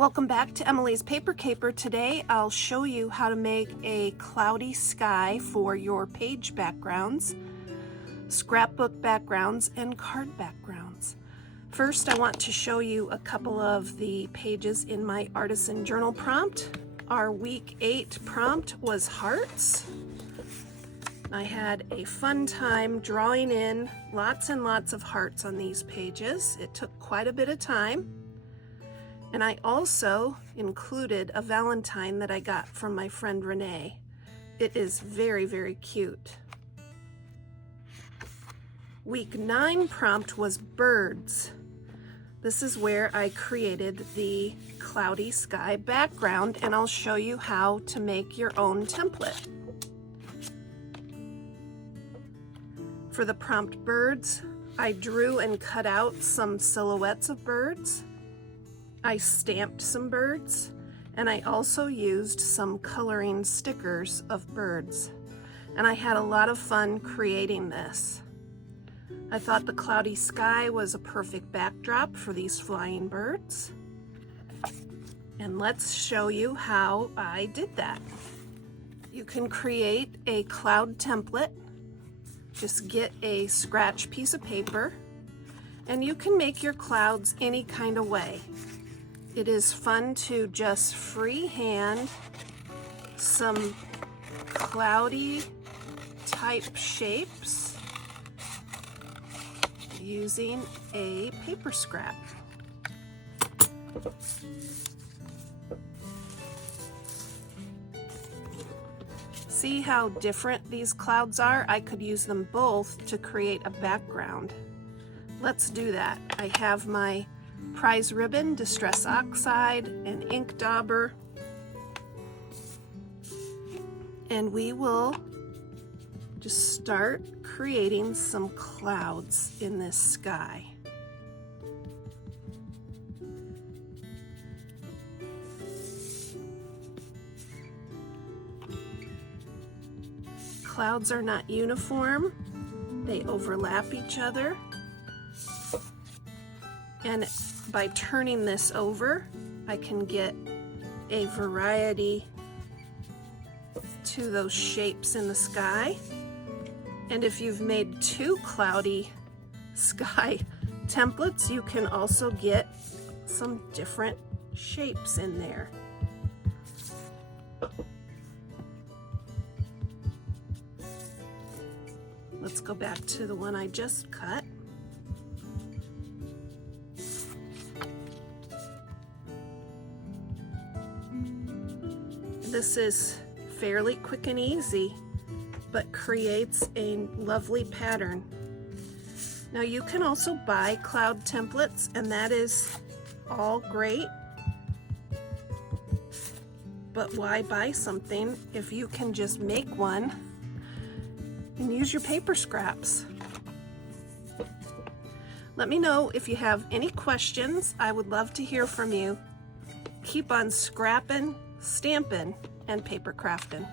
Welcome back to Emilee's Paper Caper. Today I'll show you how to make a cloudy sky for your page backgrounds, scrapbook backgrounds, and card backgrounds. First, I want to show you a couple of the pages in my Artisan journal prompt. Our week 8 prompt was hearts. I had a fun time drawing in lots and lots of hearts on these pages. It took quite a bit of time. And I also included a Valentine that I got from my friend Renee. It is very, very cute. Week 9 prompt was birds. This is where I created the cloudy sky background, and I'll show you how to make your own template. For the prompt birds, I drew and cut out some silhouettes of birds. I stamped some birds, and I also used some coloring stickers of birds. And I had a lot of fun creating this. I thought the cloudy sky was a perfect backdrop for these flying birds. And let's show you how I did that. You can create a cloud template. Just get a scratch piece of paper, and you can make your clouds any kind of way. It is fun to just freehand some cloudy type shapes using a paper scrap. See how different these clouds are? I could use them both to create a background. Let's do that. I have my prize ribbon, distress oxide, and ink dauber, and we will just start creating some clouds in this sky. Clouds are not uniform, they overlap each other, and by turning this over, I can get a variety to those shapes in the sky. And if you've made 2 cloudy sky templates, you can also get some different shapes in there. Let's go back to the one I just cut. This is fairly quick and easy, but creates a lovely pattern. Now you can also buy cloud templates, and that is all great, but why buy something if you can just make one and use your paper scraps? Let me know if you have any questions. I would love to hear from you. Keep on scrapping, stamping, and paper crafting.